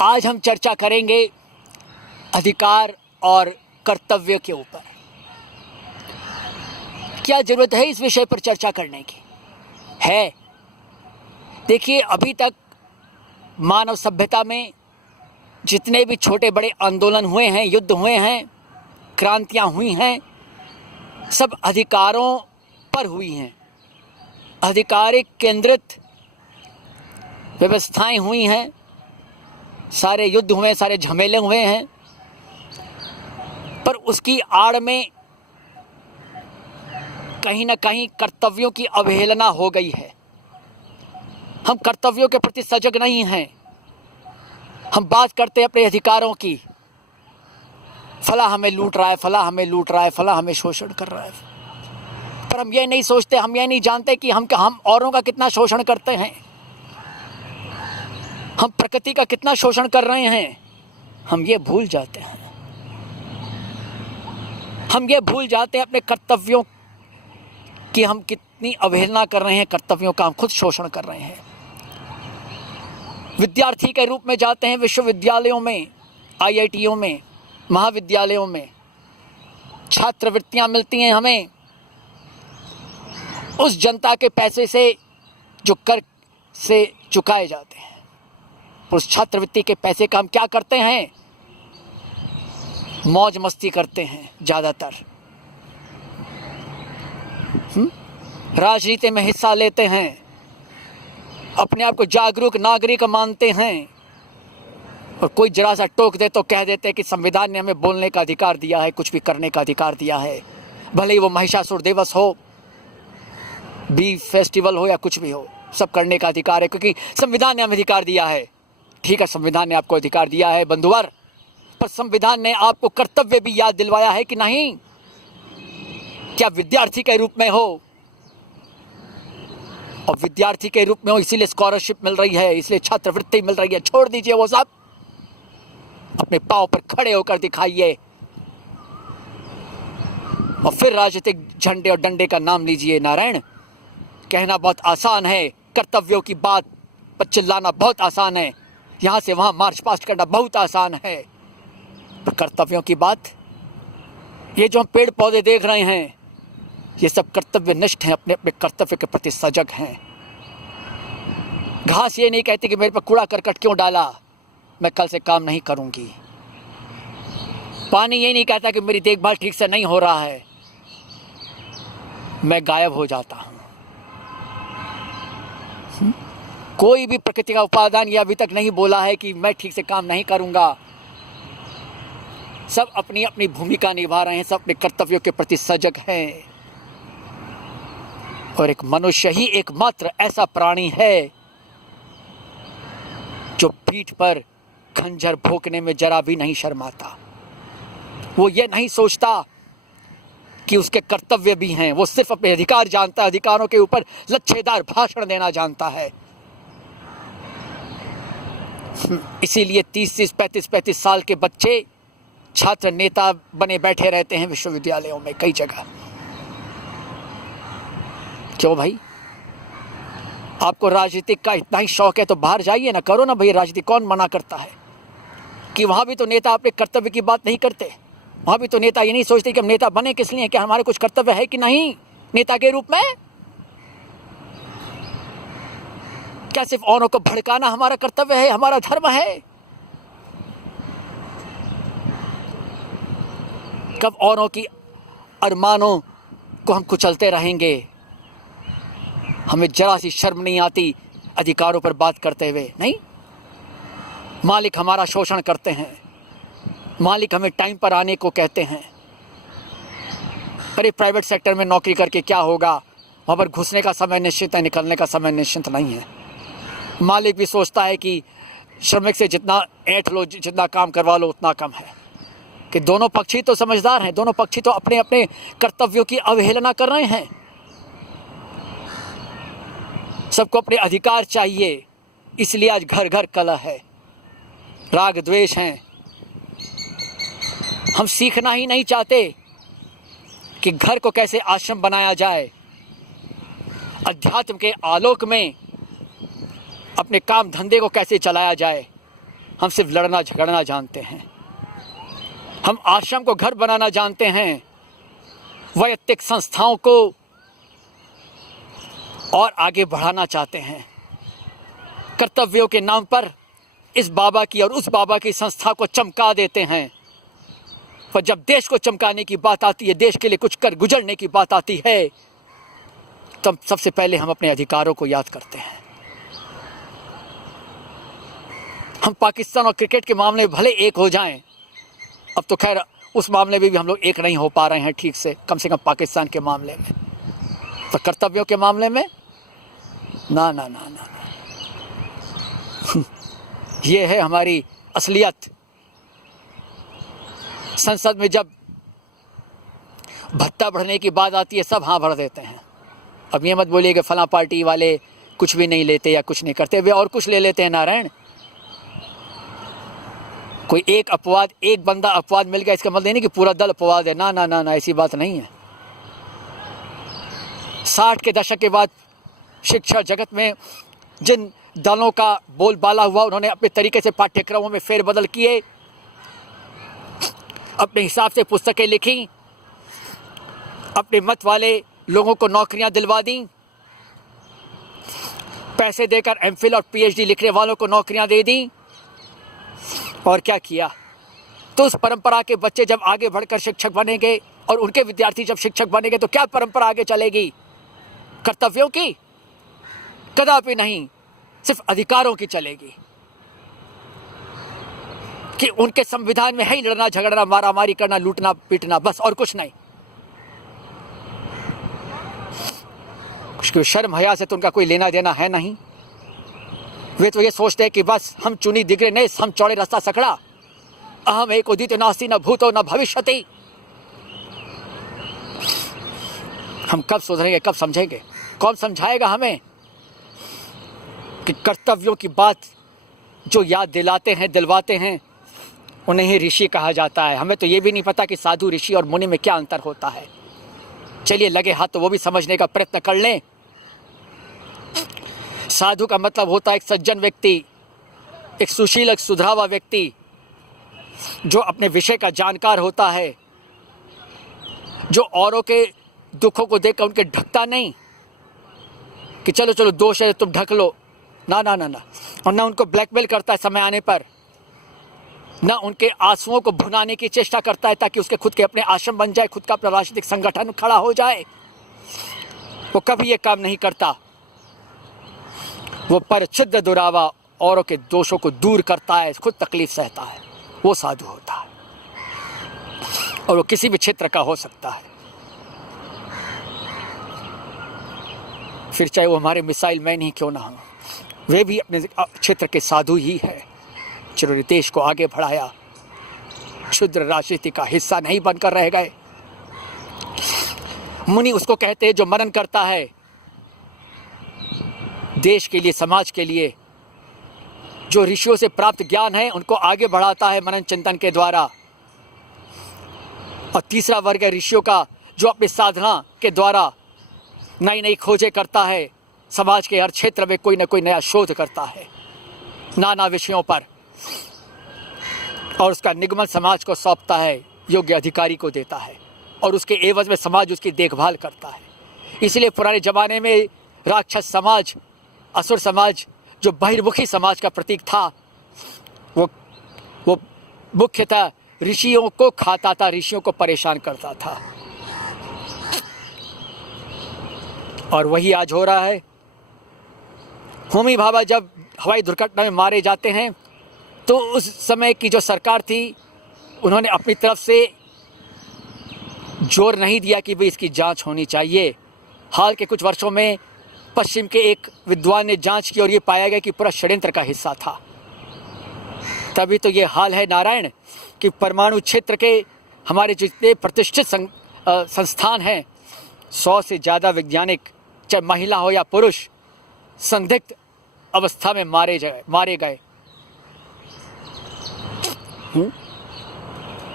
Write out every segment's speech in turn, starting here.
आज हम चर्चा करेंगे अधिकार और कर्तव्य के ऊपर। क्या ज़रूरत है इस विषय पर चर्चा करने की? है। देखिए, अभी तक मानव सभ्यता में जितने भी छोटे बड़े आंदोलन हुए हैं, युद्ध हुए हैं, क्रांतियां हुई हैं, सब अधिकारों पर हुई हैं। अधिकारिक केंद्रित व्यवस्थाएं हुई हैं, सारे युद्ध हुए, सारे झमेले हुए हैं, पर उसकी आड़ में कहीं ना कहीं कर्तव्यों की अवहेलना हो गई है। हम कर्तव्यों के प्रति सजग नहीं हैं। हम बात करते हैं अपने अधिकारों की, फला हमें लूट रहा है, फला हमें लूट रहा है, फला हमें शोषण कर रहा है, पर हम ये नहीं सोचते, हम ये नहीं जानते कि हम औरों का कितना शोषण करते हैं, हम प्रकृति का कितना शोषण कर रहे हैं। हम ये भूल जाते हैं। हम ये भूल जाते हैं अपने कर्तव्यों की हम कितनी अवहेलना कर रहे हैं, कर्तव्यों का हम खुद शोषण कर रहे हैं। विद्यार्थी के रूप में जाते हैं विश्वविद्यालयों में, आईआईटीओं में, महाविद्यालयों में, छात्रवृत्तियां मिलती हैं हमें उस जनता के पैसे से जो कर से चुकाए जाते हैं। उस छात्रवृत्ति के पैसे का हम क्या करते हैं? मौज मस्ती करते हैं ज़्यादातर। राजनीति में हिस्सा लेते हैं, अपने आप को जागरूक नागरिक मानते हैं, और कोई जरा सा टोक दे तो कह देते हैं कि संविधान ने हमें बोलने का अधिकार दिया है, कुछ भी करने का अधिकार दिया है, भले ही वो महिषासुर दिवस हो, बीफ फेस्टिवल हो या कुछ भी हो, सब करने का अधिकार है क्योंकि संविधान ने हमें अधिकार दिया है। ठीक है, संविधान ने आपको अधिकार दिया है बंधुवर, पर संविधान ने आपको कर्तव्य भी याद दिलवाया है कि नहीं? क्या विद्यार्थी के रूप में हो, और विद्यार्थी के रूप में हो इसीलिए स्कॉलरशिप मिल रही है, इसलिए छात्रवृत्ति मिल रही है, छोड़ दीजिए वो सब, अपने पांव पर खड़े होकर दिखाइए, और फिर राजनीतिक झंडे और डंडे का नाम लीजिए। नारायण, कहना बहुत आसान है, कर्तव्यों की बात पर चिल्लाना बहुत आसान है, यहाँ से वहाँ मार्च पास्ट करना बहुत आसान है, पर कर्तव्यों की बात, ये जो हम पेड़ पौधे देख रहे हैं, ये सब कर्तव्यनिष्ठ हैं, अपने अपने कर्तव्य के प्रति सजग हैं। घास ये नहीं कहती कि मेरे पर कूड़ा करकट क्यों डाला, मैं कल से काम नहीं करूंगी। पानी ये नहीं कहता कि मेरी देखभाल ठीक से नहीं हो रहा है, मैं गायब हो जाता हूं। कोई भी प्रकृति का उपादान ये अभी तक नहीं बोला है कि मैं ठीक से काम नहीं करूंगा। सब अपनी अपनी भूमिका निभा रहे हैं, सब अपने कर्तव्यों के प्रति सजग हैं, और एक मनुष्य ही एकमात्र ऐसा प्राणी है जो पीठ पर खंजर भोंकने में जरा भी नहीं शर्माता। वो ये नहीं सोचता कि उसके कर्तव्य भी हैं, वो सिर्फ अपने अधिकार जानता है, अधिकारों के ऊपर लच्छेदार भाषण देना जानता है। इसीलिए 30-30, 35-35 साल के बच्चे छात्र नेता बने बैठे रहते हैं विश्वविद्यालयों में कई जगह। क्यों भाई? आपको राजनीति का इतना ही शौक है तो बाहर जाइए ना, करो ना भाई राजनीति। कौन मना करता है कि वहां भी तो नेता अपने कर्तव्य की बात नहीं करते? वहां भी तो नेता ये नहीं सोचते कि हम नेता बने किस लिए, क्या हमारे कुछ कर्तव्य है कि नहीं नेता के रूप में? क्या सिर्फ औरों को भड़काना हमारा कर्तव्य है, हमारा धर्म है? कब औरों की अरमानों को हम कुचलते रहेंगे? हमें जरा सी शर्म नहीं आती अधिकारों पर बात करते हुए? नहीं, मालिक हमारा शोषण करते हैं, मालिक हमें टाइम पर आने को कहते हैं। अरे प्राइवेट सेक्टर में नौकरी करके क्या होगा, वहाँ पर घुसने का समय निश्चित है, निकलने का समय निश्चित नहीं है। मालिक भी सोचता है कि श्रमिक से जितना ऐंठ लो, जितना काम करवा लो उतना कम है। कि दोनों पक्षी तो समझदार हैं, दोनों पक्षी तो अपने अपने कर्तव्यों की अवहेलना कर रहे हैं। सबको अपने अधिकार चाहिए, इसलिए आज घर घर कलह है, राग द्वेष हैं। हम सीखना ही नहीं चाहते कि घर को कैसे आश्रम बनाया जाए, अध्यात्म के आलोक में अपने काम धंधे को कैसे चलाया जाए। हम सिर्फ लड़ना झगड़ना जानते हैं। हम आश्रम को घर बनाना जानते हैं, वैयक्तिक संस्थाओं को और आगे बढ़ाना चाहते हैं। कर्तव्यों के नाम पर इस बाबा की और उस बाबा की संस्था को चमका देते हैं, पर जब देश को चमकाने की बात आती है, देश के लिए कुछ कर गुजरने की बात आती है, तब सबसे पहले हम अपने अधिकारों को याद करते हैं। हम पाकिस्तान और क्रिकेट के मामले में भले एक हो जाएं, अब तो खैर उस मामले में भी हम लोग एक नहीं हो पा रहे हैं ठीक से कम पाकिस्तान के मामले में, तो कर्तव्यों के मामले में ना ना ना ना, ये है हमारी असलियत। संसद में जब भत्ता बढ़ने की बात आती है, सब हाँ भर देते हैं। अब ये मत बोलिए कि फलां पार्टी वाले कुछ भी नहीं लेते या कुछ नहीं करते, वे और कुछ ले लेते हैं। नारायण, कोई एक अपवाद, एक बंदा अपवाद मिल गया इसका मतलब नहीं कि पूरा दल अपवाद है। ना ना ना ना, ऐसी बात नहीं है। 60 के दशक के बाद शिक्षा जगत में जिन दलों का बोलबाला हुआ, उन्होंने अपने तरीके से पाठ्यक्रमों में फेरबदल किए, अपने हिसाब से पुस्तकें लिखी, अपने मत वाले लोगों को नौकरियां दिलवा दी, पैसे देकर एमफिल और पीएचडी लिखने वालों को नौकरियां दे दी। और क्या किया? तो उस परंपरा के बच्चे जब आगे बढ़कर शिक्षक बनेंगे और उनके विद्यार्थी जब शिक्षक बनेंगे, तो क्या परंपरा आगे चलेगी? कर्तव्यों की? कदापि नहीं, सिर्फ अधिकारों की चलेगी। कि उनके संविधान में है ही लड़ना झगड़ना, मारामारी करना, लूटना पीटना, बस और कुछ नहीं। शर्म हया से तो उनका कोई लेना देना है नहीं। वे तो ये सोचते हैं कि बस हम चुनी दिगरे नहीं, हम चौड़े रास्ता सकड़ा, अहम एक उदित नास्ति न भूतो न भविष्यति। हम कब सुधरेंगे, कब समझेंगे? कौन समझाएगा हमें कि कर्तव्यों की बात जो याद दिलाते हैं, दिलवाते हैं, उन्हें ही ऋषि कहा जाता है। हमें तो ये भी नहीं पता कि साधु, ऋषि और मुनि में क्या अंतर होता है। चलिए लगे हाथ तो वो भी समझने का प्रयत्न कर लें। साधु का मतलब होता है एक सज्जन व्यक्ति, एक सुशील, एक सुधरावा व्यक्ति, जो अपने विषय का जानकार होता है, जो औरों के दुखों को देखकर उनके ढकता नहीं कि चलो चलो दोष है तुम ढक लो, ना ना ना ना। और ना उनको ब्लैकमेल करता है समय आने पर, ना उनके आंसुओं को भुनाने की चेष्टा करता है ताकि उसके खुद के अपने आश्रम बन जाए, खुद का अपना राजनीतिक संगठन खड़ा हो जाए। वो कभी ये काम नहीं करता। वो परिच्छिन्न दुरावा औरों के दोषों को दूर करता है, खुद तकलीफ सहता है, वो साधु होता है। और वो किसी भी क्षेत्र का हो सकता है, फिर चाहे वो हमारे मिसाइल मैन ही क्यों ना हो, वे भी अपने क्षेत्र के साधु ही है। जिन्होंने देश को आगे बढ़ाया, क्षुद्र राजनीति का हिस्सा नहीं बनकर रह गए। मुनि उसको कहते हैं जो मनन करता है देश के लिए, समाज के लिए, जो ऋषियों से प्राप्त ज्ञान है उनको आगे बढ़ाता है मनन चिंतन के द्वारा। और तीसरा वर्ग है ऋषियों का, जो अपनी साधना के द्वारा नई नई खोजें करता है, समाज के हर क्षेत्र में कोई ना कोई नया शोध करता है नाना विषयों पर, और उसका निगमन समाज को सौंपता है, योग्य अधिकारी को देता है, और उसके एवज में समाज उसकी देखभाल करता है। इसलिए पुराने ज़माने में राक्षस समाज, असुर समाज, जो बहिर्मुखी समाज का प्रतीक था, वो मुख्यतः ऋषियों को खाता था, ऋषियों को परेशान करता था। और वही आज हो रहा है। होमी भाभा जब हवाई दुर्घटना में मारे जाते हैं, तो उस समय की जो सरकार थी, उन्होंने अपनी तरफ से जोर नहीं दिया कि भाई इसकी जांच होनी चाहिए। हाल के कुछ वर्षों में पश्चिम के एक विद्वान ने जांच की और ये पाया गया कि पूरा षड्यंत्र का हिस्सा था। तभी तो ये हाल है नारायण कि परमाणु क्षेत्र के हमारे जितने प्रतिष्ठित संस्थान हैं, 100 से ज़्यादा वैज्ञानिक, चाहे महिला हो या पुरुष, संदिग्ध अवस्था में मारे गए।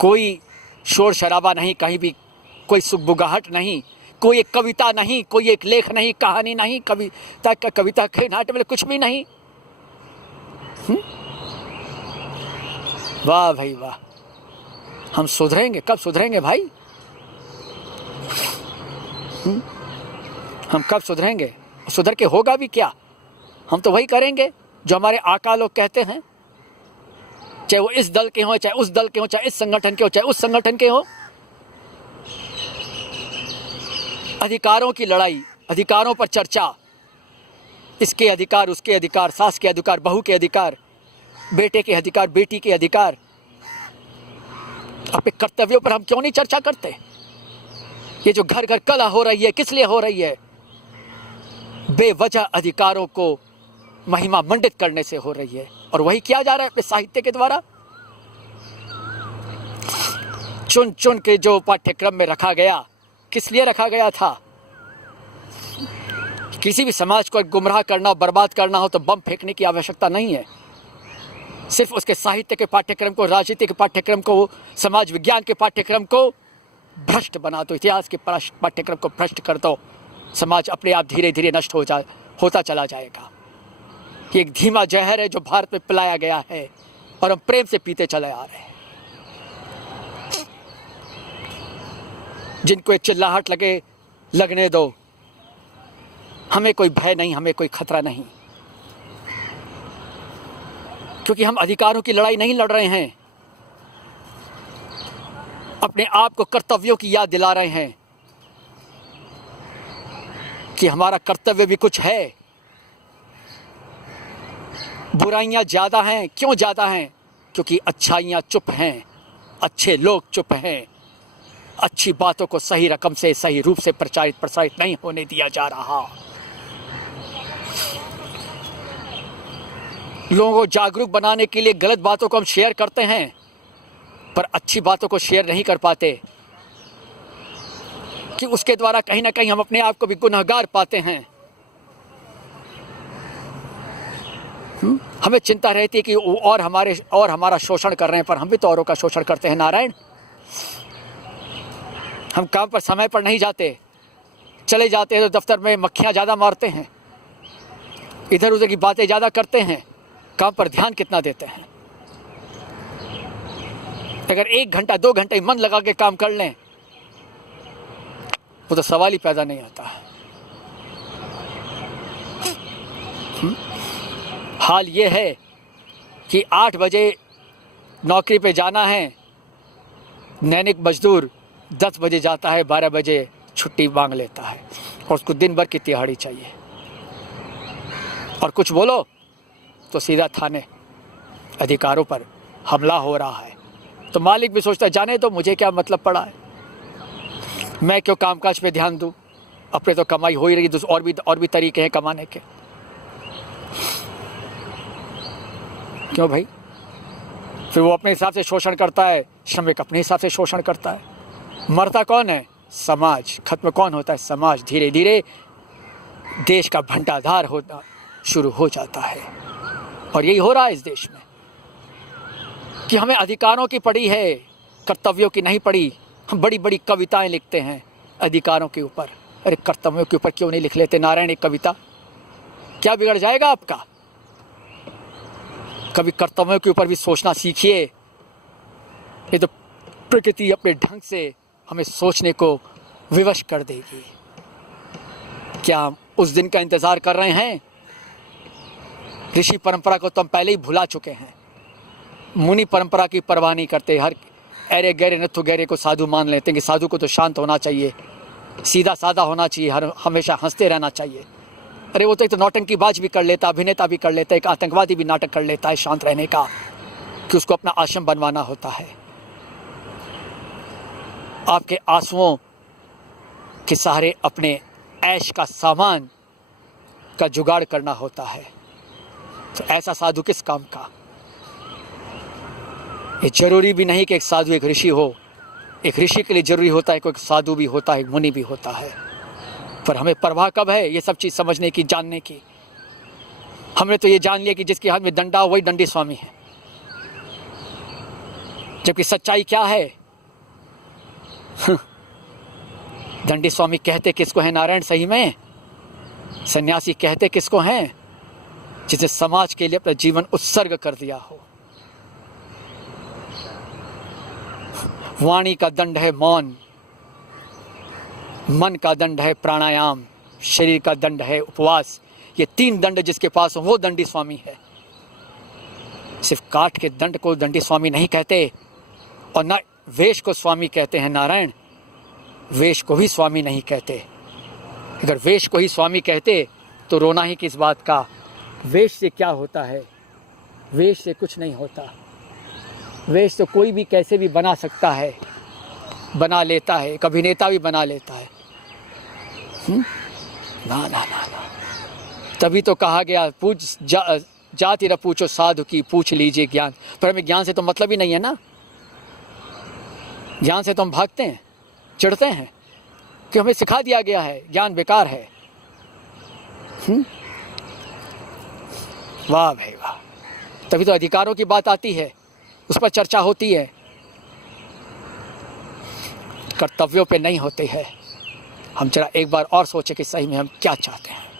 कोई शोर शराबा नहीं, कहीं भी कोई सुगबुगाहट नहीं, कोई एक कविता नहीं, कोई एक लेख नहीं, कहानी नहीं, कविता के नाट्य में कुछ भी नहीं। वाह भाई वाह, हम सुधरेंगे, कब सुधरेंगे भाई? हम कब सुधरेंगे? सुधर के होगा भी क्या? हम तो वही करेंगे जो हमारे आका लोग कहते हैं, चाहे वो इस दल के हों, चाहे उस दल के हों, चाहे इस संगठन के हों, चाहे उस संगठन के हों। अधिकारों की लड़ाई, अधिकारों पर चर्चा, इसके अधिकार, उसके अधिकार, सास के अधिकार, बहू के अधिकार, बेटे के अधिकार, बेटी के अधिकार। अपने कर्तव्यों पर हम क्यों नहीं चर्चा करते? ये जो घर घर कलह हो रही है, किस लिए हो रही है? बेवजह अधिकारों को महिमा मंडित करने से हो रही है, और वही किया जा रहा है अपने साहित्य के द्वारा। चुन चुन के जो पाठ्यक्रम में रखा गया, किस लिए रखा गया था? किसी भी समाज को गुमराह करना, बर्बाद करना हो तो बम फेंकने की आवश्यकता नहीं है। सिर्फ उसके साहित्य के पाठ्यक्रम को, राजनीति के पाठ्यक्रम को, समाज विज्ञान के पाठ्यक्रम को भ्रष्ट बना दो, इतिहास के पाठ्यक्रम को भ्रष्ट कर दो, समाज अपने आप धीरे धीरे नष्ट होता चला जाएगा। ये एक धीमा जहर है जो भारत में पिलाया गया है, और हम प्रेम से पीते चले आ रहे हैं। जिनको ये चिल्लाहट लगने दो, हमें कोई भय नहीं, हमें कोई खतरा नहीं, क्योंकि हम अधिकारों की लड़ाई नहीं लड़ रहे हैं, अपने आप को कर्तव्यों की याद दिला रहे हैं कि हमारा कर्तव्य भी कुछ है। बुराइयां ज़्यादा हैं, क्यों ज़्यादा हैं? क्योंकि अच्छाइयां चुप हैं, अच्छे लोग चुप हैं, अच्छी बातों को सही रकम से, सही रूप से प्रसारित नहीं होने दिया जा रहा। लोगों को जागरूक बनाने के लिए गलत बातों को हम शेयर करते हैं, पर अच्छी बातों को शेयर नहीं कर पाते, कि उसके द्वारा कहीं ना कहीं हम अपने आप को भी गुनहगार पाते हैं। हमें चिंता रहती है कि और हमारा शोषण कर रहे हैं, पर हम भी तो औरों का शोषण करते हैं। नारायण, हम काम पर समय पर नहीं जाते, चले जाते हैं तो दफ्तर में मक्खियां ज़्यादा मारते हैं, इधर उधर की बातें ज़्यादा करते हैं, काम पर ध्यान कितना देते हैं? अगर 1 घंटा 2 घंटे मन लगा के काम कर लें, वो तो सवाल ही पैदा नहीं आता है। हाल ये है कि 8 बजे नौकरी पे जाना है, दैनिक मजदूर 10 बजे जाता है, 12 बजे छुट्टी मांग लेता है, और उसको दिन भर की तिहाड़ी चाहिए, और कुछ बोलो तो सीधा थाने। अधिकारों पर हमला हो रहा है, तो मालिक भी सोचता है जाने तो, मुझे क्या मतलब पड़ा है, मैं क्यों कामकाज पे ध्यान दूं, अपने तो कमाई हो ही रही, और भी तरीके हैं कमाने के। क्यों भाई? फिर वो अपने हिसाब से शोषण करता है, श्रमिक अपने हिसाब से शोषण करता है। मरता कौन है? समाज। खत्म कौन होता है? समाज। धीरे धीरे देश का भंडाधार होना शुरू हो जाता है, और यही हो रहा है इस देश में, कि हमें अधिकारों की पड़ी है, कर्तव्यों की नहीं पड़ी। हम बड़ी बड़ी कविताएं लिखते हैं अधिकारों के ऊपर, अरे कर्तव्यों के ऊपर क्यों नहीं लिख लेते? नारायण, एक कविता क्या बिगड़ जाएगा आपका? कभी कर्तव्यों के ऊपर भी सोचना सीखिए। ये तो प्रकृति अपने ढंग से हमें सोचने को विवश कर देगी। क्या हम उस दिन का इंतज़ार कर रहे हैं? ऋषि परंपरा को तो हम पहले ही भुला चुके हैं। मुनि परंपरा की परवाह नहीं करते, हर अरे गहरे नथु गहरे को साधु मान लेते हैं कि साधु को तो शांत होना चाहिए, सीधा साधा होना चाहिए, हमेशा हंसते रहना चाहिए। अरे वो तो एक तो नौटंकीबाज भी कर लेता, अभिनेता भी कर लेता है, एक आतंकवादी भी नाटक कर लेता है शांत रहने का, कि उसको अपना आश्रम बनवाना होता है। आपके आंसुओं के सहारे अपने ऐश का सामान का जुगाड़ करना होता है, तो ऐसा साधु किस काम का? ये जरूरी भी नहीं कि एक साधु एक ऋषि हो। एक ऋषि के लिए जरूरी होता है कोई साधु भी होता है, मुनि भी होता है। पर हमें परवाह कब है ये सब चीज़ समझने की, जानने की? हमने तो ये जान लिया कि जिसके हाथ में डंडा हो वही दंडी स्वामी है, जबकि सच्चाई क्या है? दंडी स्वामी कहते किसको है नारायण? सही में सन्यासी कहते किसको हैं? जिसे समाज के लिए अपना जीवन उत्सर्ग कर दिया हो। वाणी का दंड है मौन, मन का दंड है प्राणायाम, शरीर का दंड है उपवास। ये 3 दंड जिसके पास हो वो दंडी स्वामी है। सिर्फ काठ के दंड को दंडी स्वामी नहीं कहते, और न वेश को स्वामी कहते हैं नारायण, वेश को भी स्वामी नहीं कहते। अगर वेश को ही स्वामी कहते तो रोना ही किस बात का। वेश से क्या होता है? वेश से कुछ नहीं होता। वेश तो कोई भी कैसे भी बना सकता है, बना लेता है, एक अभिनेता भी बना लेता है। ना ना ना ना, तभी तो कहा गया जाति न पूछो साधु की, पूछ लीजिए ज्ञान। पर हमें ज्ञान से तो मतलब ही नहीं है ना। ज्ञान से तो हम भागते हैं, चिढ़ते हैं कि हमें सिखा दिया गया है ज्ञान बेकार है। वाह भाई वाह, तभी तो अधिकारों की बात आती है, उस पर चर्चा होती है, कर्तव्यों पे नहीं होती है। हम जरा एक बार और सोचें कि सही में हम क्या चाहते हैं।